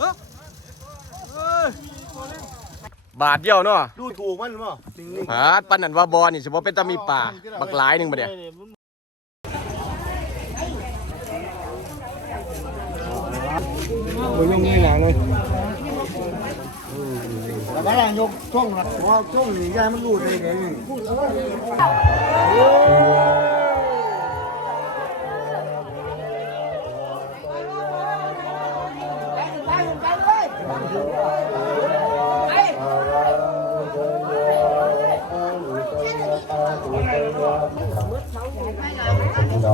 ฮึบเอ้ยบาทเดียวเนาะดูถูกมันมั้งหาปันนันว่าบอนี่เฉพาะเป็นตามีป่าบักหลายหนึ่งมาเดียมันยังไงหลังเลยแล้วก็ยกช่องนะเพราะช่องนี้ยายมันรูดเล ย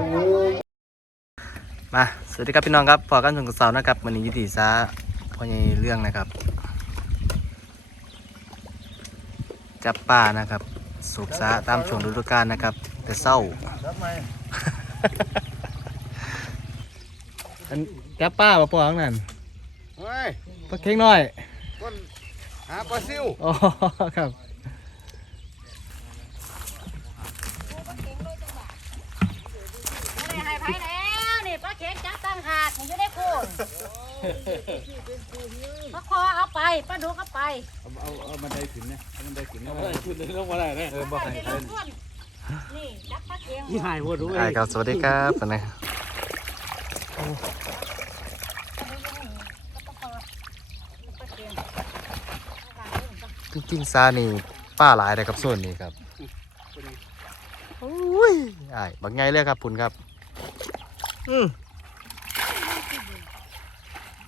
ไงมาสวัสดีครับพี่น้องครับพอกันถึงเสาร์นะครับวันนี้ยุติซาพ่อใหญ่เรื่องนะครับ จับป่านะครับ สูบซาตามช่วงฤดูกาลนะครับ แต่เศร้า อันจับป้ามาปอข้างนั้นเฮ้ยปลาเค้งน้อยคนหาปลาซิวอ๋อครับไม่ให้ไผแล้วนี่ปลาเข็งจับตั้งหากนี่อยู่ได้คูนปลาคอเอาไปปลาดุกเอาไปเอาเอาบันไดขึ้นนะบันไดขึ้นนะเออบ่ให้ไผนี่ จับปลาเข็งที่หายหัวรู้ใช่ครับ สวัสดีครับตอนนี้จริงๆซานี่ป้าหลายเลยครับส่วนนี้ครับโอ้ยไอ้ายบางไงเลยครับพุ่นครับ อืม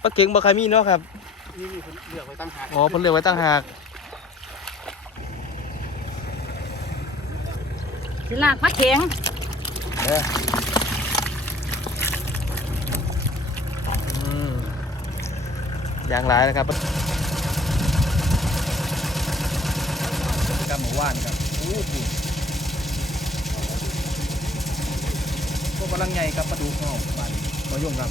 ปลาเก่งบ่ใครมีเนาะครับ นี่มีคนเลือกไว้ตั้งหากอ๋อเพิ่นเลือกไว้ตั้งหาก สิลากปลาเข็งอืมอย่างหลายนะครับกับหมูว่านครับโอ้โหพวกกำลังใหญ่ครับปลาดุกเนาะบ้านมายุ่งครับ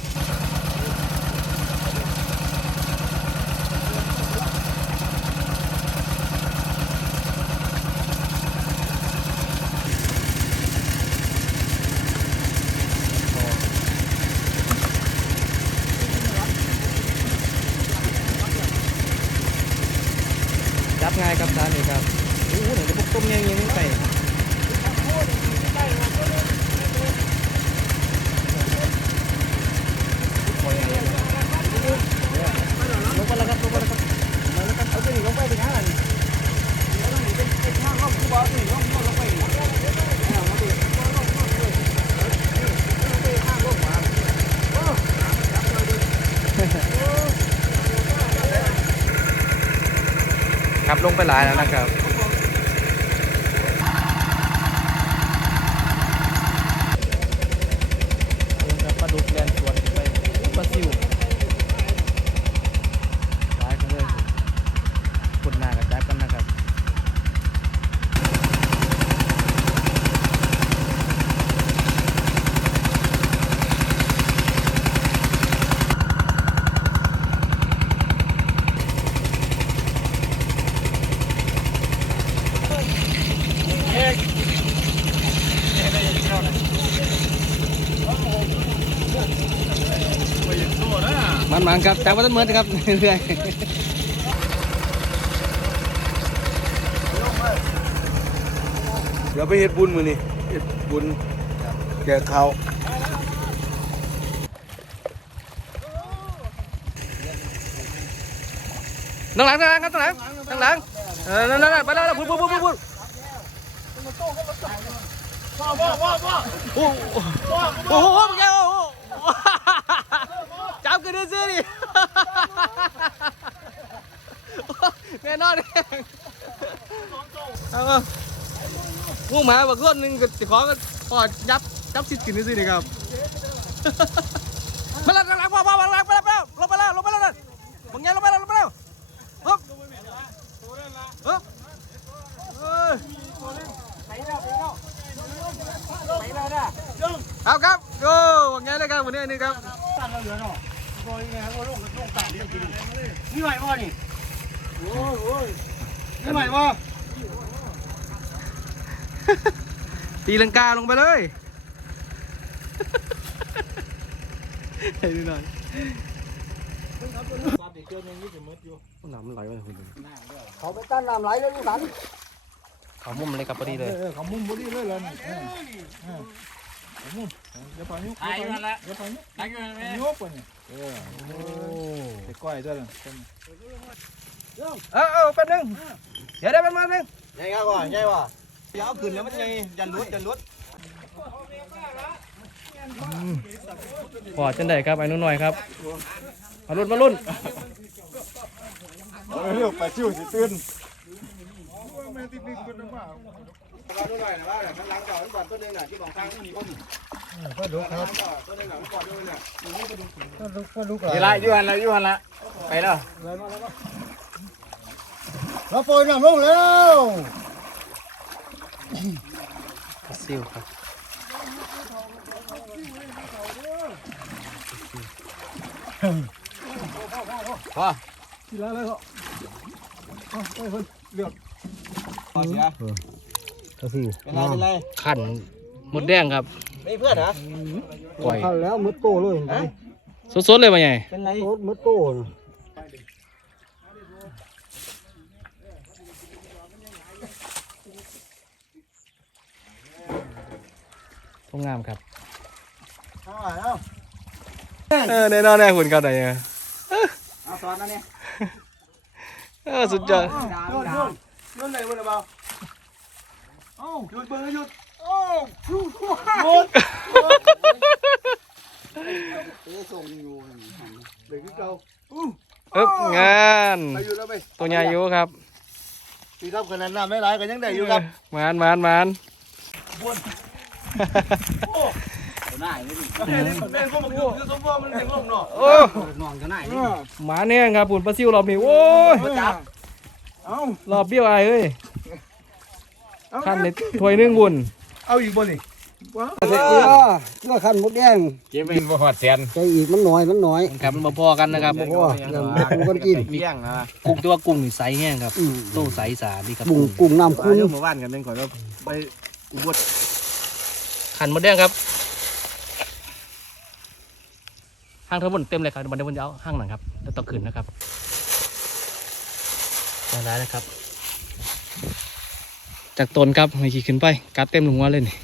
ง่ายครับร้านนี้ครับโอ้โหเดี๋ยวพวกต้มยังยังไม่ไปลงไปแล้วครับลงไปแล้วครับ เอาตัวนี้ลงไปเป็นห้านี่แล้วนี่เป็นเป็นห้างห้องกูบอกนี่ลงลงไปนี่เอามาดิลงลงลงเลยลงไปห้างลงมา ครับ ลงไปหลายแล้วนะครับลงกับปลาดุกแลนสวนไปปลาซิวหลายกันเลยคนหน้ากับจับกันนะครับ มันมันครับจับว่าต้นเมือนครับเรื่อยเดี๋ยวไปเฮ็ดบุญมือนี่เฮ็ดบุญแก่เขานั่งหลังนั่งหลังครับนั่งหลังนั่งหลังเออนั่นนั่นนั่นไปแล้วพูดพูดพูดพูดโอ้โหโอ้โหมึงแกโอ้โหจับกันได้ซิดิแน่นอนเนี่ยเองูหมาบักรวดหนึ่งกับสิของก็ขอยับยับสิกินได้ซินี่ครับมาแล้วหลังพ่อพ่อหลังไปแล้วลงไปแล้วลงไปแล้วนั่นมึงไงลงไปแล้วลงไปแล้วฮึบฮึบเอ้ยครับครับโอ้ว่าไงเลยครับวันนี้นนี้ครับบอยไงครับว่าลงลงต่างนี่กินนี่ใหม่บ่นี่โอ้ยนี่ใหม่บ่ ตีลังกาลงไปเลยให้ดูหน่อยน้ำไหลไปคุณเขาไปตั้นน้ำไหลเลยลูกสันเขามุมเลยครับพอดีเลยเขามุ่งบุรีเลยเลยนี่มุ่งเดี๋ยวพายุตายอยู่นั่นแหละเดี๋ยวพายุตายอยู่นั่นแหละยกไปนี่เออไปก้อยเจ้าเลยเออเออแป๊บนึงเดี๋ยวได้แป๊บนึงใหญ่ก่อนใหญ่ว่ะ เดี๋ยวขึ้นแล้วมันใหญ่ยันรุดยันรุดพอจันได้ครับไอ้นุ่นหน่อยครับ มาลุ้นมาลุ้นเรียกไปชิวสิตื่นเราดูหน่อยนะว่าข้างหลังเก่าก่อนต้นนึงน่ะที่บอกข้างมีคนก็ดูครับต้นนึงน่ะก่อนด้วยน่ะก็ดูก็ดูนี่ละอยู่หันละอยู่หันละไปแล้วเราปล่อยน้ำลงแล้ว ซิลครับทีละเลยก็ไปคนเลือกพอเสียก็สิเป็นไรเป็นไรขันหมดแดงครับไม่เพื่อนเหรอปล่อยเข้าแล้วมืดโตเลยสดๆเลยป่ะไงเป็นไรโตมืดโต งงามครับเข้าแล้วเออแน่นอนแน่คุณครับไหนเนี่ยเอาสอนนะเนี่ยเออสุดยอดหยุดหยุดหยุดไหนวะเบาเอ้าหยุดเบิ่งหยุดโอ้หยุดหยุดส่งอยู่เด็กที่เก่าเอ๊บงานไปอยู่แล้วไปตัวใหญ่อยู่ครับตีครับขนาดน้ำไม่ไหลก็ยังได้อยู่ครับมานมานมาน หน้าอยู่นี่แม่นี่แม่ก็มาคือคือสมบูรณ์มันเต็มลมเนาะโอ้นอนกันหน้าอยู่หมาเนี่ยครับปุ่นปลาซิวรอบนี้โอ้ยเอ้ารอบเบี้ยวไอ้เอ้ยขั้นในถ้วยหนึงบุญเอาอีกบ่นี่ว้าเกลือเกลือขันหมดแดงเก็บเป็นบ่หอดแสนใจอีกมันน้อยมันน้อยครับมันมาพอกันนะครับเพราะว่าเดี๋ยวมาปรุงกันกินเลี้ยงนะกุ้งตัวกุ้งนี่ไซส์แห้งครับอืมโตไซส์สาดีครับปรุงกุ้งน้ำคุคุณณเรื่องหมู่บ้านกันเป็นก่อนว่าไปอุบล ขันหมดแดงครับห้างทั้งหมดเต็มเลยครับบันไดบนยาวห้างหนังครับแล้วต่อขืนนะครับมาได้นะครับ จากต้นครับไม่ขี่ขึ้นไปกัดเต็มหัวเลยนี่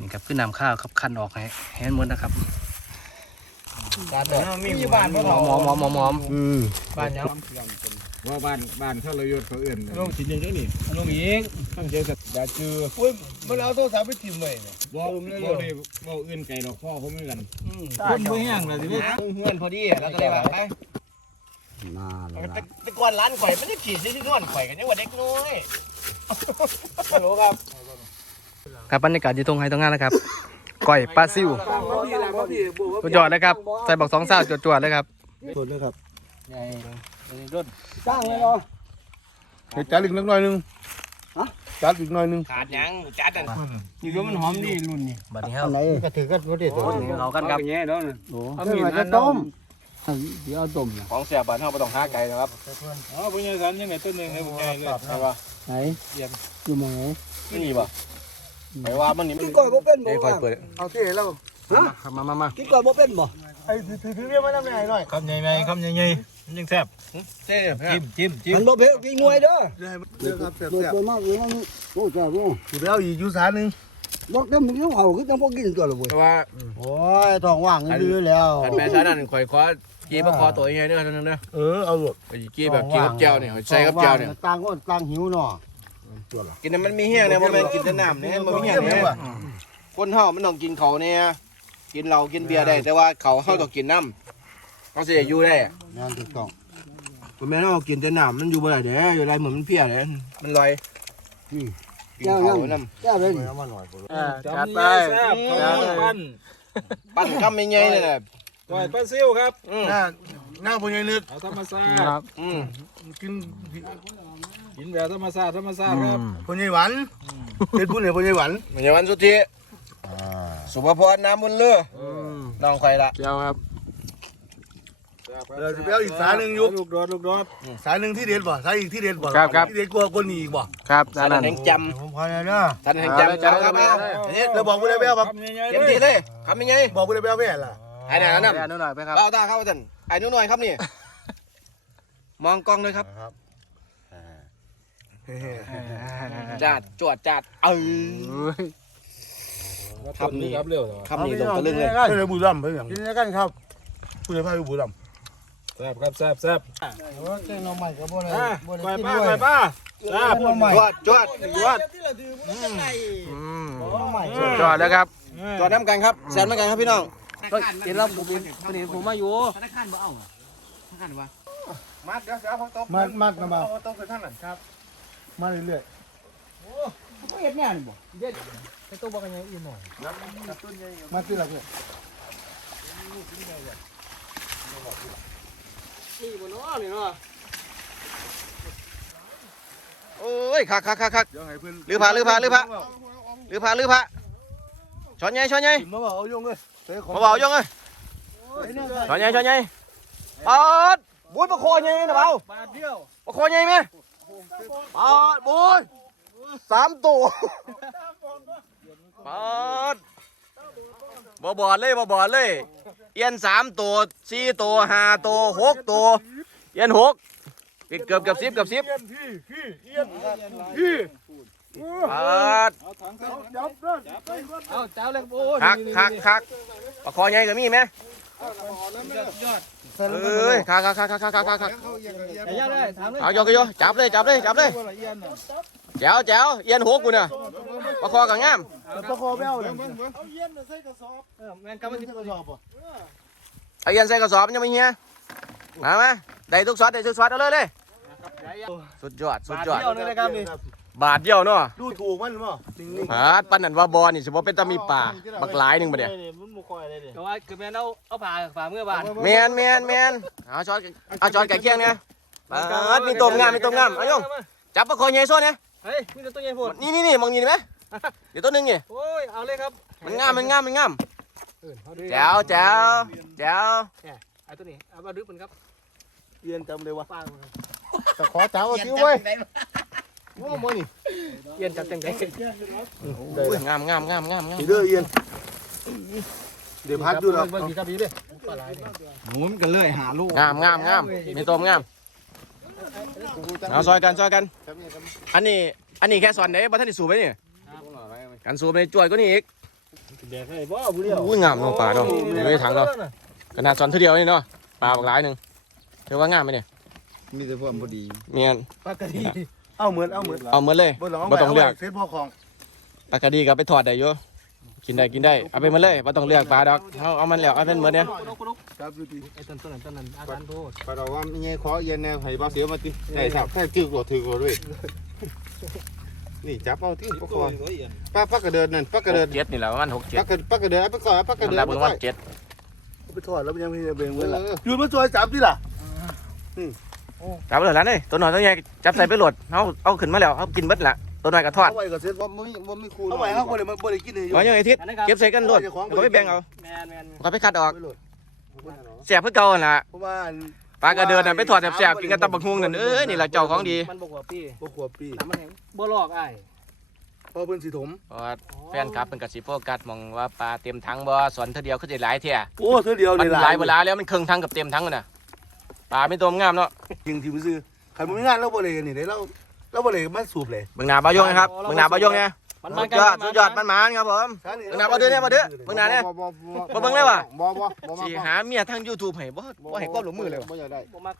นี่ครับขึ้นนำข้าวครับคันออกให้แห้งหมดนะครับ การเดินมีบ้านบ่หมอมหมอมหมอมหมอมอืมบ้านยังว่าบ้านบ้านเขาเลยยศเขาเอื่นลงสินยังนี่ลงอีกตั้งใจกับดาจืออุ้ยมันเอาโทรศัพท์ไปทิ่มไว้เนี่ยว่าว่าได้ว่าเอื่นไก่ดอกพ่อเขาไม่กันคนบ่แห้งเลยสิเพื่อนพอดีแล้วก็เลยว่าไปน่าละแต่ก่อนร้านข่อยมันจะขี่ซิที่นอนข่อยกันยังว่าเด็กน้อยฮัลโหลครับ ครับบรรยากาศอยู่ตรงไฮตรงงานนะครับ ก่อยปลาซิวบ่พี่ละบ่พี่บ่สุดยอดเลยครับใส่บอกสองสาวจวดๆเลยครับสุดเลยครับใหญ่รุ่นสร้างเลยเนาะเดี๋ยวจัดอีกนิดหน่อยนึงฮะจัดอีกหน่อยนึงขาดยังจัดอันนี่ก็มันหอมดีรุ่นนี่บัดนี้ครัอับนไหนก็ถือกันพอดีตัวนี้เรากันครับแง่แล้วนะโอ้เอามีจะต้มเดี๋ยวเอาต้มนะของเสียบ้านเฮาบ่ต้องหาไก่นะครับอ๋อบ่ยังกันยังไงต้นนึงให้บ่ใหญ่เลยใช่ป่ะไหนอยู่หมองไหนนี่บ่ ไปว่ามันนี่มันกินก่อยบ่เป็นบ่เดี๋ยวคอยเปิดเอาที่แล้วครับมามามากินก่อยบ่เป็นบ่ไอ้ถือถือเรียกมาน้ำไหนหน่อยคำใหญ่ๆคำใหญ่ๆมันยังแซ่บเจ๊จิ้มจิ้มจิ้มมันบ่เผ็ดกินหน่วยเด้อเดี๋ยวให้มันเดี๋ยวครับเสียบโดยเสียบตัวมากเลยมันโอ้จ้าโอ้ถือไปเอาอีกอยู่สารนึงบอกเต็มมึงต้องเอาคือจังบ่กินตัวละเว้ยแต่ว่าโอ้ยท้องว่างดื้อแล้วอันแม่ชานั่นข่อยขอกีบ่ขอตัวใหญ่เด้อนั่นเด้อเออเอาหมดไอ้กีแบบกีกับแก้วนี่ใส่กับแก้วนี่ต่างคนต่างหิวเนาะ กินมันมีแห้งเนี่ยบ่แม่นกินแต่น้ำเนี่ยมันมีแห้งเนี่ยคนเฮามันต้องกินเขาเนี่ยกินเหล้ากินเบียร์ได้ แต่ว่าเขาเฮาต้องกินน้ำเขาสิอยู่ได้งานถูกต้องบ่แม่นเฮากินแต่น้ำมันอยู่บ่ได้เด้อยู่ได้เหมือนมันเพี้ยเด้มันลอยกินเขาน้ำแก้วเลยนี่จัดไปปั้นปั้นคำใหญ่ๆนี่แหละก้อยปลาซิวครับอืมหน้าหน้าพญานึกเอาธรรมชาคติรับอืมกิน กินแบบธรรมชาติธรรมชาติครับพญาหวานเป็นผู้เนี่ยพญาหวานมันจะวันสุดที่สุภพรน้ำบุญเลือพน้องคอยละเจ้าครับเออสิไปเอาอีกสายหนึ่งยุบลูกโดดลูกโดดสายหนึ่งที่เด็ดบ่สายอีกที่เด็ดบ่ครับครับที่เด็ดกว่าคนนี้อีกบ่ครับสันั่นนนั่นแห่งจผมพอแล้วนะำสันแห่งจำเอาเอาครับเลยเอาเอาเลยอันนี้เราบอกกูได้ไปเอาครับคำใหญ่ๆเต็มเลที่ยเลยคำยังไงบอกกูได้ไปเอาแม่ล่ะไอ้ไหนนั่นแอนหน่อยไปครับเบ้าตาครับท่านไอ้นู้นหน่อยครับนี่มองกล้องเลยครับ จัดจวดจัดเออคำนี้ครับเร็วเหรอคำนี้ลงตะลึงเลยไม่ได้บุรีรัมย์เพื่อนกินกันครับผู้ใดพาไปบุรีรัมย์แซ่บครับแซ่บแซ่บแกงน้องใหม่ก็บ่ได้อะปล่อยป้าปล่อยป้าแซ่บจวดจวดจวดอืมสุดยอดแล้วครับจวดน้ำกันครับแซนเหมือนกันครับพี่น้องเห็นแล้วผมเป็นคนเห็นผมมาอยู่มัดเดี๋ยวเสือของตกมัดมัดนะบ่าวเอาตกไปทางนั้นครับ มาเรื่อยเห็นเนี่ยนี่บ่เด็ดไปตัวบอกกันยังอีหน่อยๆมาที่ละเพื่อนนี่บ่เนาะนี่เนาะโอ้ยคักคักคักคักเดี๋ยวให้เพื่อนลือพาลือพาลือพาหรือพาหรือพาช้อนใหญ่ช้อนใหญ่กินมาบ่เอายงเลยเฮ้ยของมาเบาๆยังเลยช้อนใหญ่ช้อนใหญ่ปอดบุ้ยปลาโคใหญ่นะเบาบาทเดียวปลาโคใหญ่ไหม ปอดบุยสามตัวปอดบ่บอดเลยบ่บอดเลย เอียนสามตัวสี่ตัวห้าตัวหกตัว เอียนหกเกือบเกือบสิบเกือบสิบพี่พี่เอียนพี่ปอดเอาถังครับจับเด้อเอาเจ้าเลยโอ้คักคักคักปลาคอใหญ่ก็มีไหมเอ้ย คักคักคักคักคักคักคักแต่ยาเลยถามเลยเอาโยกโยจับเลยจับเลยจับเลยแจ๋วแจ๋วเอียนหกกูเนี่ยปลาคอกับงามตะคอแมวเลยเออแม่นกำมันสิกระสอบบ่เอาเอียนใส่กระสอบยังไม่เฮียมาไหมได้ทุกซอสได้ทุกซอสเอาเลยเลยสุดยอดสุดยอด เดียวเลยนะครับนี่บาทเดียวเนาะดูถูกมันบ่นิ่งฮาดปันนันว่าบอนี่สิบ่เป็นตามีป่าบักหลายหนึงบ่เด้แต่ว่าคือแม่นเอาเอาผ่าฝ่ามือบานแมนแมนแมนเอาช้อนเอาช้อนไก่เคียงเนี่ยปาดมีต้มงามมีต้มงามเอาโยงจับปลาคอใหญ่โซ่เนี่ยเฮ้ยมีแต่ตัวใหญ่โพดนี่นี่นี่มองนี่ไหมเดี๋ยวตัวหนึงนี่โอ้ยเอาเลยครับมันงามมันงามมันงามเออเอาดิแจ๋วแจ๋วแจ๋วเอาตัวนี้เอามาดึกมันครับๆเอียนจำเลยว่ะป้าตะขอจ้าเอาทิ้งไว้ โอ้โหนี่เย็นจับจังได๋โอ้ยงามงามงามงามงามนี่เด้อเอียนเดี๋ยวพัดอยู่แล้วเบิ่งดีครับดีเด้ปลาไหลนี่หมุนกันเลยหาลูกงามงามงามมีต้มงามเอาซอยกันซอยกัน อันนี้อันนี้แค่สอนเด้บ่ทันได้สูบไปนี่กันสูบในจวดก็นี่อีกแดกให้บ่ผู้เดียวอุ้ยงามเนาะปลาเนาะอยู่ในถังเนาะขนาดสอนเท่าเดียวนี่เนาะปลาบักหลายหนึงเรียกว่างามไหมเนี่ยมีแต่พวกพอดีเมียนปลากระดี เอาเหมือนเอาเหมือนเอาหมดเลยบ่ต้องบ่ต้องเลือกเซ็ตพ่อของปลากระดีก็ไปถอดได้อยู่กินได้กินได้เอาไปหมดเลยบ่ต้องเลือกปลาดอกเอาเอามันแล้วเอาเป็นหมดเนี่ยครับอยู่ดีไอ้ต้นต้นนั้นต้นนั้นอาจารย์โทษปลาเราว่ามีไงขอเย็นแน่ให้บ่เสียมาติได้สับแค่จึกหลดถือหลดด้วยนี่จับเอาที่ปลาคอป้าปลากระเดินนั่นปลากระเดินเจ็ดนี่แหละประมาณหกเจ็ปดลากระปลากระเดินเอาไปก่อนปลากระเดินนับไปประก่มาอณนเจ็ดไปถอดแล้วมันยังไม่ได้เบ่งเว้ยล่ะอยู่มาซอยสามที่ล่ะ จับเลยแล้วนี่ตัวน้อยตัวใหญ่จับใส่ไปโหลดเอาเอาขึ้นมาแล้วเอากินเบิดละตัวน้อยก็ทอดเอาไว้กับเซ็ตบ่มีบ่มีครูเอาไว้เขาบ่ได้บ่ได้กินเลยอยู่เอาอย่างไอ้ทิศเก็บใส่กันโหลดก็ไปแบ่งเอาแมนแมนก็ไปคัดออกเสียบเพื่อเก่าหั่นล่ะเพราะว่าปลากระเดินน่ะไปถอดแสบๆกินกับตับบักฮุงนั่นเอ้ยนี่แหละเจ้าของดีมันบอกว่าพี่บ่ขวบปีน้ำมันแห้งบ่ลอกอ้ายพอเพิ่นสิถมเพราะว่าแฟนคลับเป็นกสิโฟกัสมองว่าปลาเต็มถังบ่สอนเท่าเดียวคือได้หลายเที่ยโอ้เธอเดียวมันนี่หลายเวลาแล้วมันครึ่งถังกับเต็มถังนั่นน่ะ ปลาไม่ตัวงามเนาะจริงที่มันซื้อใครบ่มีงานเราบ่ได้นี่ได้เราเราบ่ได้มาสูบเลยเบิ่งหน้าบ่าวยงนะครับเบิ่งหน้าบ่าวยงไงมันสุมาดยอดสุดยอดมันหมานครับผมเบิ่งหน้าบ่เด้อเนี่ยบ่เด้อเบิ่งหน้าเนี่ยบ่บ่บ่เบิ่งเลยว่ะ บ่บ่บ่สิหาเมียทาง YouTube ให้บ่บ่ให้ความร่วมมือเลยว่ะ บ่อยากได้บ่มา